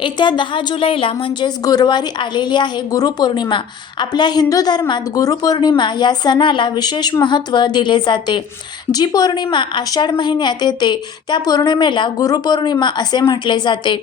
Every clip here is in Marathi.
येत्या दहा जुलैला म्हणजेच गुरुवारी आलेली आहे गुरुपौर्णिमा. आपल्या हिंदू धर्मात गुरुपौर्णिमा या सणाला विशेष महत्त्व दिले जाते. जी पौर्णिमा आषाढ महिन्यात येते त्या पौर्णिमेला गुरुपौर्णिमा असे म्हटले जाते.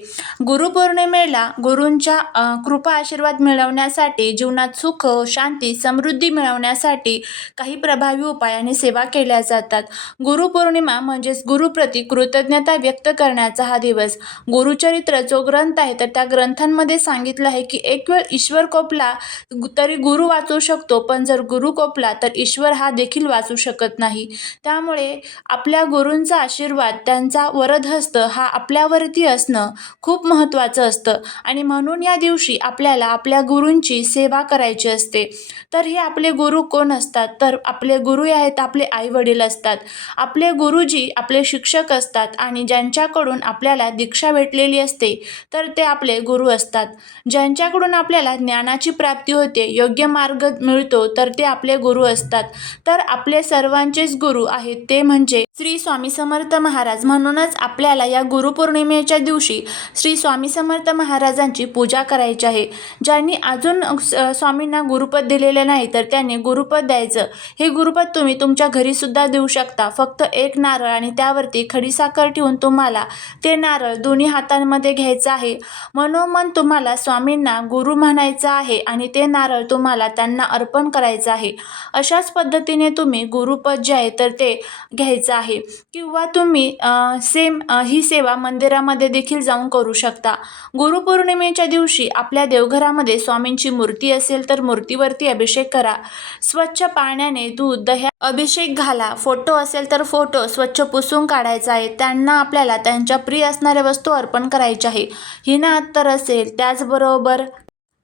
गुरुपौर्णिमेला गुरूंच्या कृपा आशीर्वाद मिळवण्यासाठी जीवनात सुख शांती समृद्धी मिळवण्यासाठी काही प्रभावी उपायाने सेवा केल्या जातात. गुरुपौर्णिमा म्हणजेच गुरुप्रती कृतज्ञता व्यक्त करण्याचा हा दिवस. गुरुचरित्र जो ग्रंथ आहे. तर त्या ग्रंथांमध्ये सांगितलं आहे की एक वेळ ईश्वर कोपला तरी गुरु वाचू शकतो पण जर गुरु कोपला तर ईश्वर हा देखील वाचू शकत नाही. त्यामुळे आपल्या गुरूंचा आशीर्वाद त्यांचा वरदहस्त हा आपल्यावरती असणं खूप महत्त्वाचं असतं. आणि म्हणून या दिवशी आपल्याला आपल्या गुरूंची सेवा करायची असते. तर हे आपले गुरु कोण असतात? तर आपले गुरु आहेत आपले आई वडील असतात. आपले गुरुजी आपले शिक्षक असतात आणि ज्यांच्याकडून आपल्याला दीक्षा भेटलेली असते. तर ते आपले गुरु असतात. ज्यांच्याकडून आपल्याला ज्ञानाची प्राप्ती होते योग्य मार्ग मिळतो तर ते आपले गुरु असतात. तर आपले सर्वांचेच गुरु आहेत ते म्हणजे श्री स्वामी समर्थ महाराज. म्हणूनच आपल्याला या गुरुपौर्णिमेच्या दिवशी श्री स्वामी समर्थ महाराजांची पूजा करायची आहे. ज्यांनी अजून स- स्वामींना गुरुपद दिलेले नाही तर त्यांनी गुरुपद द्यायचं. हे गुरुपद तुम्ही तुमच्या घरीसुद्धा देऊ शकता. फक्त एक नारळ आणि त्यावरती खडीसाखर ठेवून तुम्हाला ते नारळ दोन्ही हातांमध्ये घ्यायचं आहे. मनोमन तुम्हाला स्वामींना गुरु म्हणायचं आहे आणि ते नारळ तुम्हाला त्यांना अर्पण करायचं आहे. अशाच पद्धतीने तुम्ही गुरुपद जे आहे तर ते घ्यायचं आहे. किंवा तुम्ही सेम ही सेवा मंदिरामध्ये देखील जाऊन करू शकता. गुरुपौर्णिमेच्या दिवशी आपल्या देवघरामध्ये स्वामींची मूर्ती असेल तर मूर्तीवरती अभिषेक करा. स्वच्छ पाण्याने दूध दह्या अभिषेक घाला. फोटो असेल तर फोटो स्वच्छ पुसून काढायचा आहे. त्यांना आपल्याला त्यांच्या प्रिय असणाऱ्या वस्तू अर्पण करायच्या आहे. हिना अत्तर असेल. त्याचबरोबर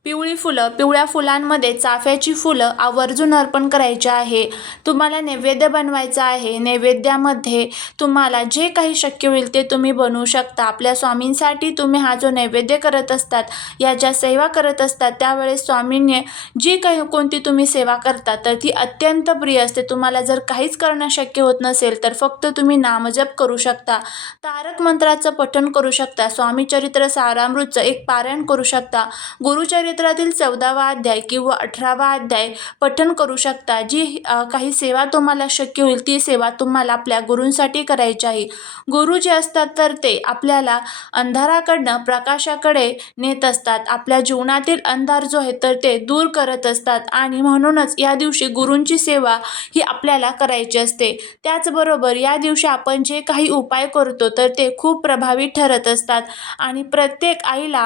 पिवळी फुलं पिवळ्या फुलांमध्ये चाफ्याची फुलं आवर्जून अर्पण करायची आहे. तुम्हाला नैवेद्य बनवायचा आहे. नैवेद्यामध्ये तुम्हाला जे काही शक्य होईल ते तुम्ही बनवू शकता. आपल्या स्वामींसाठी तुम्ही हा जो नैवेद्य करत असतात या ज्या सेवा करत असतात त्यावेळेस स्वामींनी जी काही कोणती तुम्ही सेवा करता तर ती अत्यंत प्रिय असते. तुम्हाला जर काहीच करणं शक्य होत नसेल तर फक्त तुम्ही नामजप करू शकता तारक मंत्राचं पठण करू शकता स्वामी चरित्र सारामृतचं एक पारायण करू शकता गुरुचरित्र क्षेत्रातील चौदावा अध्याय किंवा अठरावा अध्याय पठण करू शकता जी काही सेवा तुम्हाला शक्य होईल ती सेवा तुम्हाला आपल्या गुरूंसाठी करायची आहे. गुरु जे असतात तर ते आपल्याला अंधाराकडनं प्रकाशाकडे नेत असतात. आपल्या जीवनातील अंधार जो आहे तर ते दूर करत असतात आणि म्हणूनच या दिवशी गुरूंची सेवा ही आपल्याला करायची असते. त्याचबरोबर या दिवशी आपण जे काही उपाय करतो तर ते खूप प्रभावी ठरत असतात आणि प्रत्येक आईला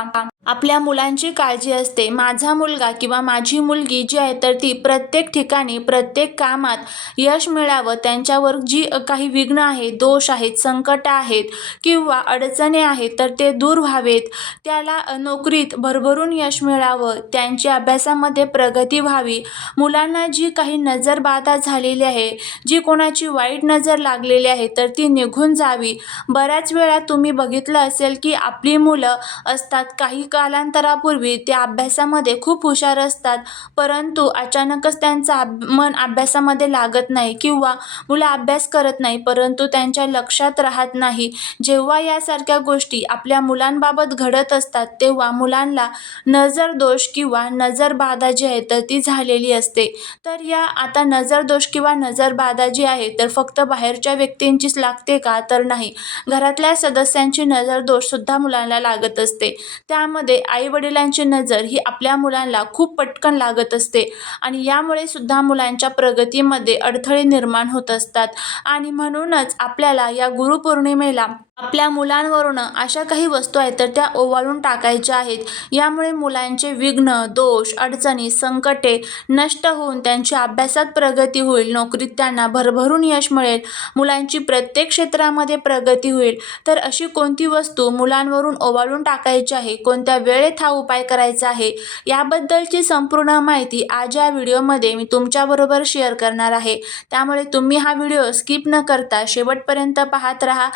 आपल्या मुलांची काळजी असते. माझा मुलगा किंवा माझी मुलगी जी आहे तर ती प्रत्येक ठिकाणी प्रत्येक कामात यश मिळावं. त्यांच्यावर जी काही विघ्न आहेत दोष आहेत संकट आहेत किंवा अडचणी आहेत तर ते दूर व्हावेत. त्याला नोकरीत भरभरून यश मिळावं. त्यांची अभ्यासामध्ये प्रगती व्हावी. मुलांना जी काही नजरबाधा झालेली आहे जी कोणाची वाईट नजर लागलेली आहे तर ती निघून जावी. बऱ्याच वेळा तुम्ही बघितलं असेल की आपली मुलं असतात काही कालांतरापूर्वी त्या अभ्यासामध्ये खूप हुशार असतात परंतु अचानकच त्यांचं अब मन अभ्यासामध्ये लागत नाही किंवा मुलं अभ्यास करत नाही परंतु त्यांच्या लक्षात राहत नाही. जेव्हा यासारख्या गोष्टी आपल्या मुलांबाबत घडत असतात तेव्हा मुलांना नजर दोष किंवा नजरबाधा जी आहे तर ती झालेली असते. तर या आता नजरदोष किंवा नजरबाधा जी आहे तर फक्त बाहेरच्या व्यक्तींचीच लागते का? तर नाही. घरातल्या सदस्यांची नजर दोषसुद्धा मुलांना लागत असते. त्यामध्ये आईवडिलांची नजर ही आपल्या मुलांना खूप पटकन लागत असते. आणि यामुळे सुद्धा मुलांच्या प्रगतीमध्ये अडथळे निर्माण होत असतात. आणि म्हणूनच आपल्याला या गुरुपौर्णिमेला आपल्या मुलांवरून अशा काही वस्तू आहेत तर त्या ओवाळून टाकायच्या आहेत. यामुळे मुलांचे विघ्न दोष अडचणी संकटे नष्ट होऊन त्यांची अभ्यासात प्रगती होईल. नोकरीत त्यांना भरभरून यश मिळेल. मुलांची प्रत्येक क्षेत्रामध्ये प्रगती होईल. तर अशी कोणती वस्तू मुलांवरून ओवाळून टाकायची आहे? कोणत्या वेळेत हा उपाय करायचा आहे? याबद्दलची संपूर्ण माहिती आज या व्हिडिओमध्ये मी तुमच्याबरोबर शेअर करणार आहे. त्यामुळे तुम्ही हा व्हिडिओ स्किप न करता शेवटपर्यंत पाहत राहा.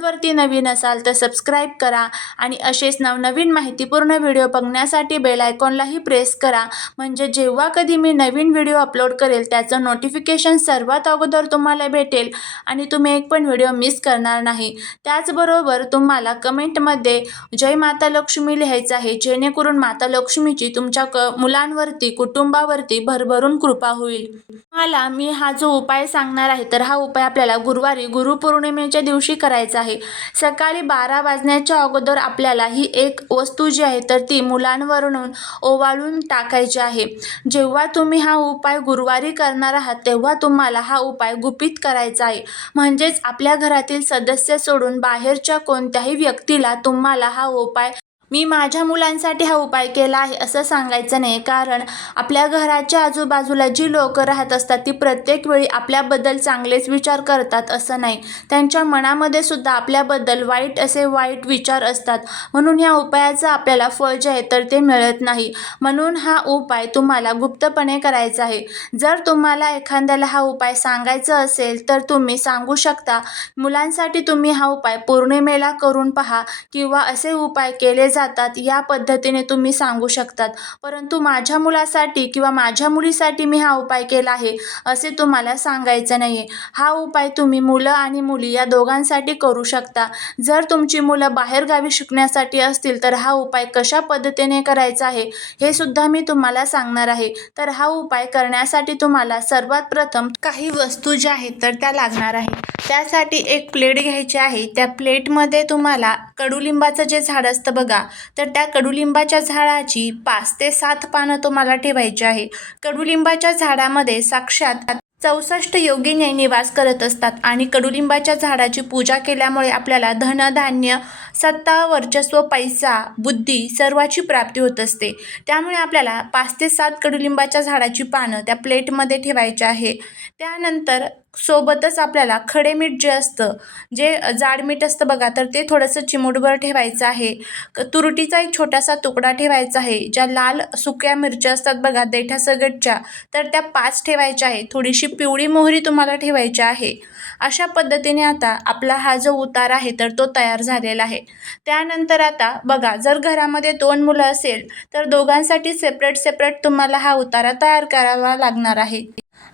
चॅनलवरती नवीन असाल तर सबस्क्राईब करा आणि असेच नवनवीन माहितीपूर्ण व्हिडिओ बघण्यासाठी बेल आयकॉनलाही प्रेस करा. म्हणजे जेव्हा कधी मी नवीन व्हिडिओ अपलोड करेल त्याचं नोटिफिकेशन सर्वात अगोदर तुम्हाला भेटेल आणि तुम्ही एक पण व्हिडिओ मिस करणार नाही. त्याचबरोबर तुम्हाला कमेंटमध्ये जय माता लक्ष्मी लिहायचं आहे. जेणेकरून माता लक्ष्मीची तुमच्या क मुलांवरती कुटुंबावरती भरभरून कृपा होईल. तुम्हाला मी हा जो उपाय सांगणार आहे तर हा उपाय आपल्याला गुरुवारी गुरुपौर्णिमेच्या दिवशी करायचा आहे. सकाळी बारा वाजण्याच्या अगोदर आपल्याला ही एक वस्तू जी आहे तर ती मुलांवरून ओवाळून टाकायची आहे. जेव्हा तुम्ही हा उपाय गुरुवारी करणार आहात तेव्हा तुम्हाला हा उपाय गुपित करायचा आहे. म्हणजेच आपल्या घरातील सदस्य सोडून बाहेरच्या कोणत्याही व्यक्तीला तुम्हाला हा उपाय मी माझ्या मुलांसाठी हा उपाय केला आहे असं सांगायचं नाही. कारण आपल्या घराच्या आजूबाजूला जी लोक राहत असतात ती प्रत्येक वेळी आपल्याबद्दल चांगलेच विचार करतात असं नाही. त्यांच्या मनामध्ये सुद्धा आपल्याबद्दल वाईट असे वाईट विचार असतात. म्हणून या उपायाचं आपल्याला फळ जे आहे तर ते मिळत नाही. म्हणून हा उपाय तुम्हाला गुप्तपणे करायचा आहे. जर तुम्हाला एखाद्याला हा उपाय सांगायचा असेल तर तुम्ही सांगू शकता. मुलांसाठी तुम्ही हा उपाय पौर्णिमेला करून पहा किंवा असे उपाय केले जातात या पद्धतीने तुम्ही सांगू शकतात. परंतु माझ्या मुलासाठी किंवा माझ्या मुलीसाठी मी हा उपाय केला आहे असे तुम्हाला सांगायचं नाही आहे हा उपाय तुम्ही मुलं आणि मुली या दोघांसाठी करू शकता. जर तुमची मुलं बाहेरगावी शिकण्यासाठी असतील तर हा उपाय कशा पद्धतीने करायचा आहे हे सुद्धा मी तुम्हाला सांगणार आहे. तर हा उपाय करण्यासाठी तुम्हाला सर्वात प्रथम काही वस्तू ज्या आहेत तर त्या लागणार आहेत. त्यासाठी एक प्लेट घ्यायची आहे. त्या प्लेटमध्ये तुम्हाला कडुलिंबाचं जे झाड असतं बघा तर त्या कडुलिंबाच्या झाडाची पाच ते सात पानं तुम्हाला ठेवायची आहे. कडुलिंबाच्या झाडामध्ये साक्षात चौसष्ट योगिनी निवास करत असतात आणि कडुलिंबाच्या झाडाची पूजा केल्यामुळे आपल्याला धनधान्य सत्ता वर्चस्व पैसा बुद्धी सर्वाची प्राप्ती होत असते. त्यामुळे आपल्याला पाच ते सात कडुलिंबाच्या झाडाची पानं त्या प्लेटमध्ये ठेवायची आहे. त्यानंतर सोबतच आपल्याला खडे मीठ जे असतं जे जाड मीठ असतं बघा तर ते थोडंसं चिमूटभर ठेवायचं आहे. क- तुरटीचा एक छोटासा तुकडा ठेवायचा आहे. ज्या लाल सुक्या मिरच्या असतात बघा देठासगटच्या तर त्या पाच ठेवायच्या आहे. थोडीशी पिवळी मोहरी तुम्हाला ठेवायची आहे. अशा पद्धतीने आता आपला हा जो उतार आहे तर तो तयार झालेला आहे. त्यानंतर आता बघा जर घरामध्ये दोन मुलं असेल तर दोघांसाठी सेपरेट सेपरेट तुम्हाला हा उतारा तयार करावा लागणार आहे.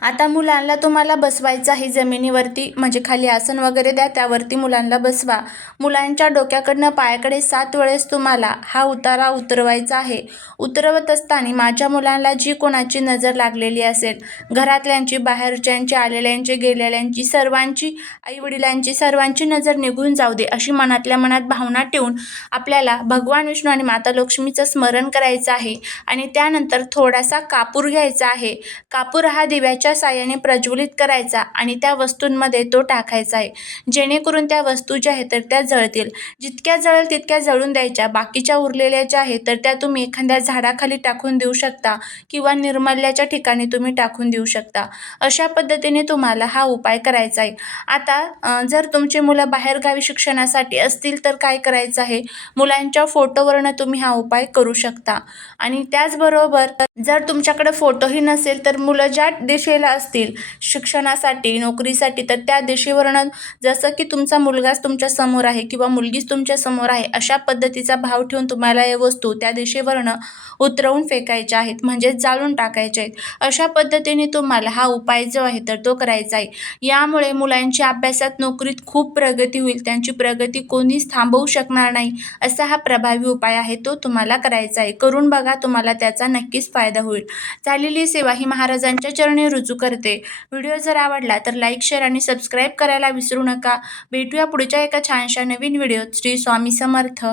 आता मुलांना तुम्हाला बसवायचं आहे जमिनीवरती म्हणजे खाली आसन वगैरे द्या त्यावरती मुलांना बसवा. मुलांच्या डोक्याकडनं पायाकडे सात वेळेस तुम्हाला हा उतारा उतरवायचा आहे. उतरवत असताना माझ्या मुलांना जी कोणाची नजर लागलेली असेल घरातल्यांची बाहेरच्यांची आलेल्यांची गेलेल्यांची सर्वांची आईवडिलांची सर्वांची नजर निघून जाऊ दे अशी मनातल्या मनात भावना ठेवून आपल्याला भगवान विष्णू आणि माता लक्ष्मीचं स्मरण करायचं आहे. आणि त्यानंतर थोडासा कापूर घ्यायचा आहे. कापूर हा दिव्याच्या साह्याने प्रज्वलित करायचा आणि त्या वस्तूंमध्ये तो टाकायचा आहे. जेणेकरून त्या वस्तू ज्या आहेत तर त्या जळतील. जितक्या जळेल तितक्या जळून द्यायच्या. बाकीच्या उरलेल्या ज्या आहेत तर त्या तुम्ही एखाद्या झाडाखाली टाकून देऊ शकता किंवा निर्मल्याच्या ठिकाणी तुम्ही टाकून देऊ शकता. अशा पद्धतीने तुम्हाला हा उपाय करायचा आहे. आता जर तुमची मुलं बाहेरगावी शिक्षणासाठी असतील तर काय करायचं आहे? मुलांच्या फोटोवरनं तुम्ही हा उपाय करू शकता. आणि त्याचबरोबर जर तुमच्याकडे फोटोही नसेल तर मुलं ज्या दिशेला असतील. शिक्षणासाठी नोकरीसाठी तर त्या दिशेवरनं जसं की तुमचा मुलगाच तुमच्यासमोर आहे किंवा मुलगीच तुमच्यासमोर आहे अशा पद्धतीचा भाव ठेवून तुम्हाला या वस्तू त्या दिशेवरनं उतरवून फेकायच्या आहेत म्हणजेच जाळून टाकायच्या आहेत. अशा पद्धतीने तुम्हाला हा उपाय जो आहे तर तो करायचा आहे. यामुळे मुलांची अभ्यासात नोकरीत खूप प्रगती होईल त्यांची प्रगती कोणीच थांबवू शकणार नाही असा हा प्रभावी उपाय आहे तो तुम्हाला करायचा आहे. करून बघा तुम्हाला त्याचा नक्कीच फायदा होईल. झालेली सेवा ही महाराजांच्या चरणी रुजू करते. व्हिडिओ जर आवडला तर लाईक शेअर आणि सबस्क्राईब करायला विसरू नका. भेटूया पुढच्या एका छानशा नवीन व्हिडिओत. श्री स्वामी समर्थ.